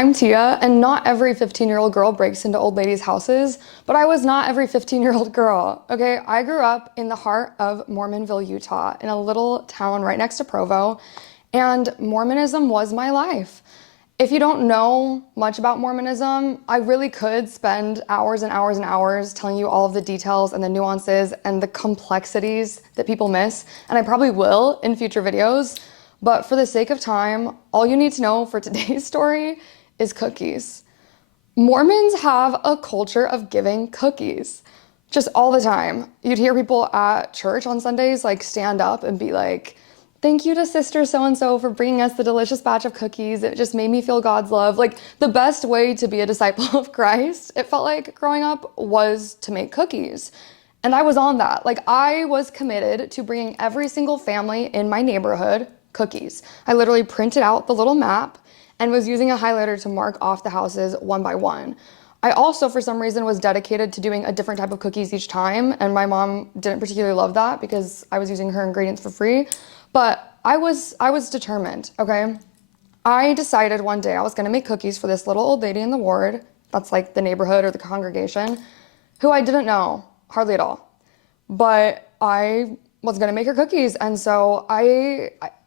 I'm Tia, and not every 15-year-old girl breaks into old ladies' houses, but I was not every 15-year-old girl, okay? I grew up in the heart of Mormonville, Utah, in a little town right next to Provo, and Mormonism was my life. If you don't know much about Mormonism, I really could spend hours and hours and hours telling you all of the details and the nuances and the complexities that people miss, and I probably will in future videos, but for the sake of time, all you need to know for today's story is cookies. Mormons have a culture of giving cookies, just all the time. You'd hear people at church on Sundays like stand up and be like, "Thank you to sister so-and-so for bringing us the delicious batch of cookies. It just made me feel God's love." Like the best way to be a disciple of Christ, it felt like growing up, was to make cookies. And I was on that. Like I was committed to bringing every single family in my neighborhood cookies. I literally printed out the little map and was using a highlighter to mark off the houses one by one. I also, for some reason, was dedicated to doing a different type of cookies each time, and my mom didn't particularly love that because I was using her ingredients for free, but I was determined, okay? I decided one day I was gonna make cookies for this little old lady in the ward, that's like the neighborhood or the congregation, who I didn't know, hardly at all, but I was gonna make her cookies. And so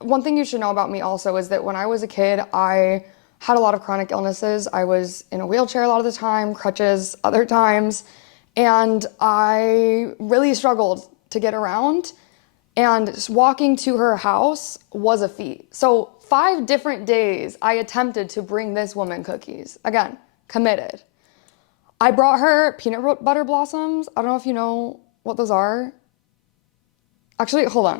one thing you should know about me also is that when I was a kid, I had a lot of chronic illnesses. I was in a wheelchair a lot of the time, crutches other times, and I really struggled to get around, and just walking to her house was a feat. So 5 different days I attempted to bring this woman cookies. Again, committed. I brought her peanut butter blossoms. I don't know if you know what those are. Actually, hold on.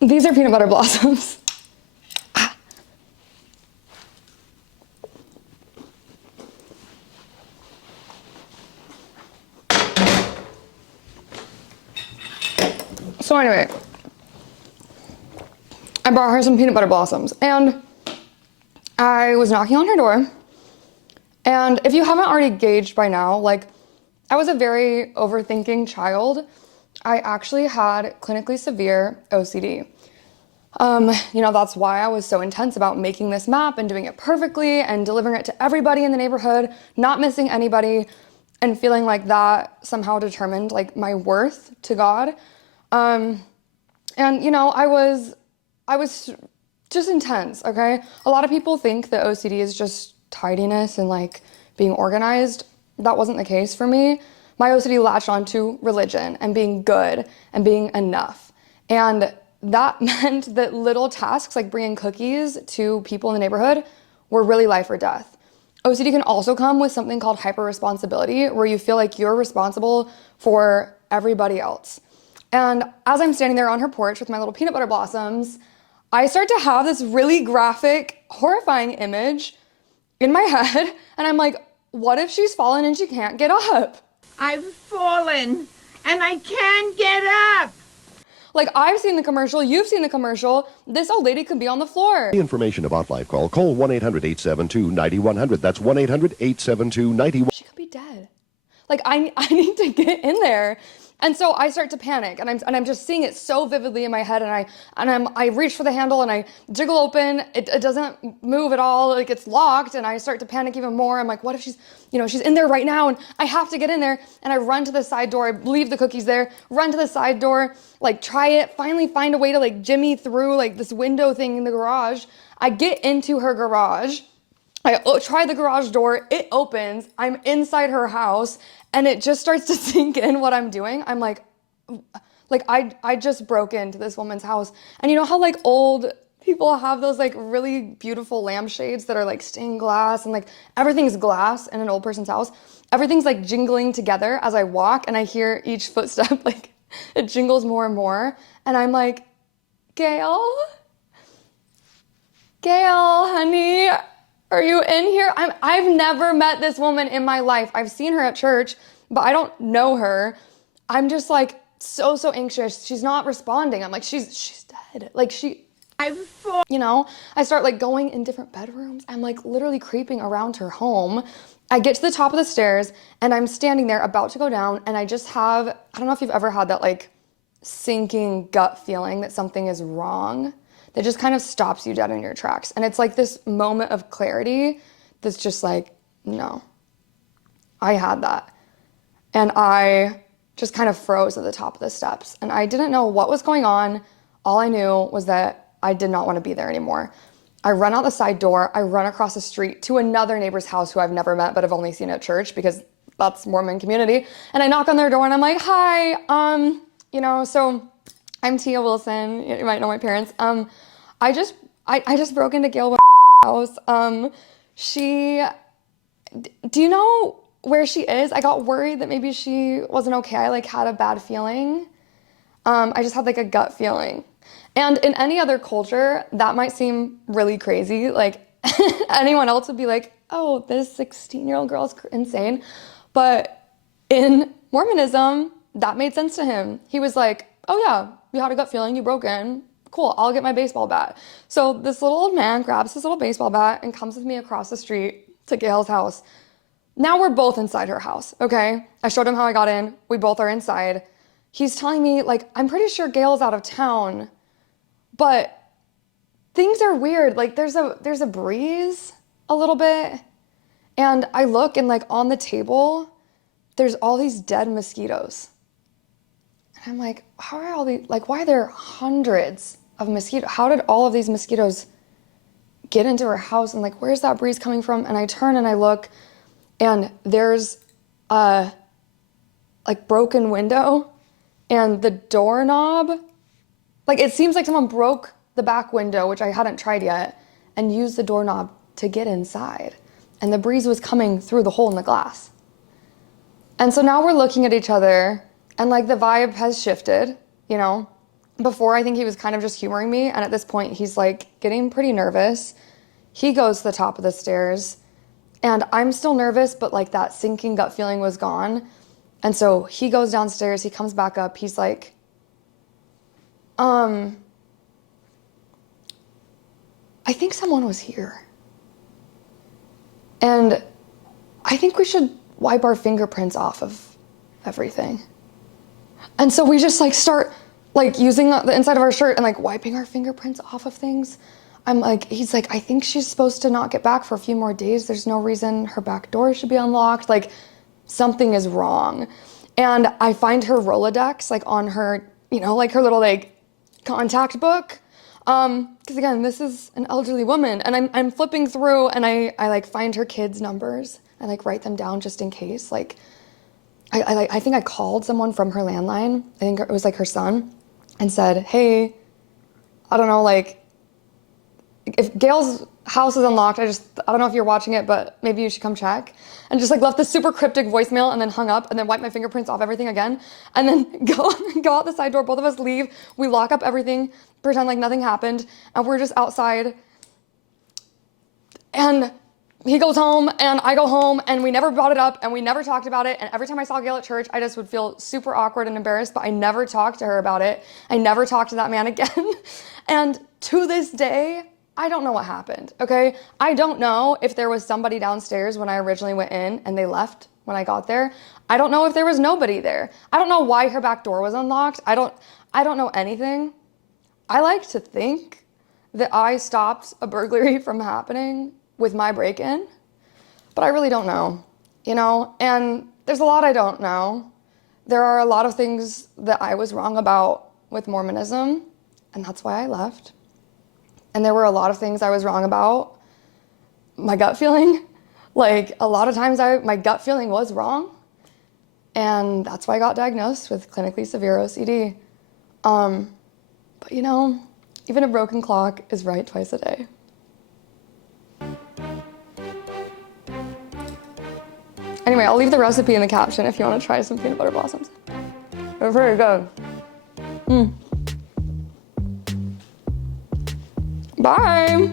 These are peanut butter blossoms. So anyway, I brought her some peanut butter blossoms, and I was knocking on her door, and if you haven't already gauged by now, like, I was a very overthinking child. I actually had clinically severe OCD. That's why I was so intense about making this map and doing it perfectly and delivering it to everybody in the neighborhood, not missing anybody, and feeling like that somehow determined like my worth to God. I was just intense, okay? A lot of people think that OCD is just tidiness and like being organized. That wasn't the case for me. My OCD latched onto religion and being good and being enough. And that meant that little tasks like bringing cookies to people in the neighborhood were really life or death. OCD can also come with something called hyper-responsibility, where you feel like you're responsible for everybody else. And as I'm standing there on her porch with my little peanut butter blossoms, I start to have this really graphic, horrifying image in my head, and I'm like, what if she's fallen and she can't get up? I've fallen and I can't get up. Like, I've seen the commercial, you've seen the commercial, this old lady could be on the floor. Information about life call 1-800-872-9100. That's 1-800-872-9100. She could be dead. Like, I need to get in there. And so I start to panic, and I'm just seeing it so vividly in my head, and I reach for the handle and I jiggle open. It doesn't move at all, like it's locked, and I start to panic even more. I'm like, what if she's in there right now, and I have to get in there. And I run to the side door, I leave the cookies there, run to the side door, like try it, finally find a way to like jimmy through like this window thing in the garage. I get into her garage. I try the garage door, it opens, I'm inside her house, and it just starts to sink in what I'm doing. I'm like I just broke into this woman's house. And you know how like old people have those like really beautiful lampshades that are like stained glass, and like everything's glass in an old person's house? Everything's like jingling together as I walk, and I hear each footstep, like it jingles more and more. And I'm like, Gail, honey, are you in here? I've never met this woman in my life. I've seen her at church, but I don't know her. I'm just like so anxious. She's not responding. I'm like, she's dead. Like I start like going in different bedrooms. I'm like literally creeping around her home. I get to the top of the stairs and I'm standing there about to go down, and I just have, I don't know if you've ever had that like sinking gut feeling that something is wrong that just kind of stops you dead in your tracks. And it's like this moment of clarity that's just like, no, I had that. And I just kind of froze at the top of the steps. And I didn't know what was going on. All I knew was that I did not want to be there anymore. I run out the side door. I run across the street to another neighbor's house who I've never met, but I've only seen at church because that's Mormon community. And I knock on their door and I'm like, hi, so I'm Tia Wilson. You might know my parents. I just broke into Gail's house. Do you know where she is? I got worried that maybe she wasn't okay. I like had a bad feeling. I just had like a gut feeling. And in any other culture, that might seem really crazy. Like anyone else would be like, oh, this 16-year-old girl's insane. But in Mormonism, that made sense to him. He was like, oh yeah, you had a gut feeling, you broke in. Cool, I'll get my baseball bat. So this little old man grabs his little baseball bat and comes with me across the street to Gail's house. Now we're both inside her house, okay? I showed him how I got in. We both are inside. He's telling me, like, I'm pretty sure Gail's out of town, but things are weird. Like, there's a breeze a little bit, and I look, and, like, on the table, there's all these dead mosquitoes. And I'm like, how are all these, like, why are there hundreds of mosquitoes? How did all of these mosquitoes get into her house? And, like, where's that breeze coming from? And I turn and I look, and there's a, like, broken window, and the doorknob, like, it seems like someone broke the back window, which I hadn't tried yet, and used the doorknob to get inside. And the breeze was coming through the hole in the glass. And so now we're looking at each other, and, like, the vibe has shifted, you know? Before, I think he was kind of just humoring me, and at this point, he's, like, getting pretty nervous. He goes to the top of the stairs, and I'm still nervous, but, like, that sinking gut feeling was gone. And so he goes downstairs, he comes back up, he's like, I think someone was here. And I think we should wipe our fingerprints off of everything. And so we just, like, start, like, using the inside of our shirt and, like, wiping our fingerprints off of things. I'm like, he's like, I think she's supposed to not get back for a few more days. There's no reason her back door should be unlocked. Like, something is wrong. And I find her Rolodex, like, on her, you know, like, her little, like, contact book. Because again, this is an elderly woman, and I'm flipping through, and I like find her kids' numbers. I like write them down just in case. Like, I think I called someone from her landline. I think it was like her son, and said, hey, I don't know, like, if Gail's house is unlocked, I don't know if you're watching it, but maybe you should come check. And just, like, left this super cryptic voicemail, and then hung up, and then wiped my fingerprints off everything again, and then go out the side door. Both of us leave. We lock up everything, pretend like nothing happened, and we're just outside. And he goes home, and I go home, and we never brought it up, and we never talked about it. And every time I saw Gail at church, I just would feel super awkward and embarrassed, but I never talked to her about it. I never talked to that man again. And to this day, I don't know what happened, okay? I don't know if there was somebody downstairs when I originally went in and they left when I got there. I don't know if there was nobody there. I don't know why her back door was unlocked. I don't know anything. I like to think that I stopped a burglary from happening with my break-in, but I really don't know, you know? And there's a lot I don't know. There are a lot of things that I was wrong about with Mormonism, and that's why I left. And there were a lot of things I was wrong about. My gut feeling, like, a lot of times my gut feeling was wrong. And that's why I got diagnosed with clinically severe OCD. But, you know, even a broken clock is right twice a day. Anyway, I'll leave the recipe in the caption if you want to try some peanut butter blossoms. They're very good. Bye.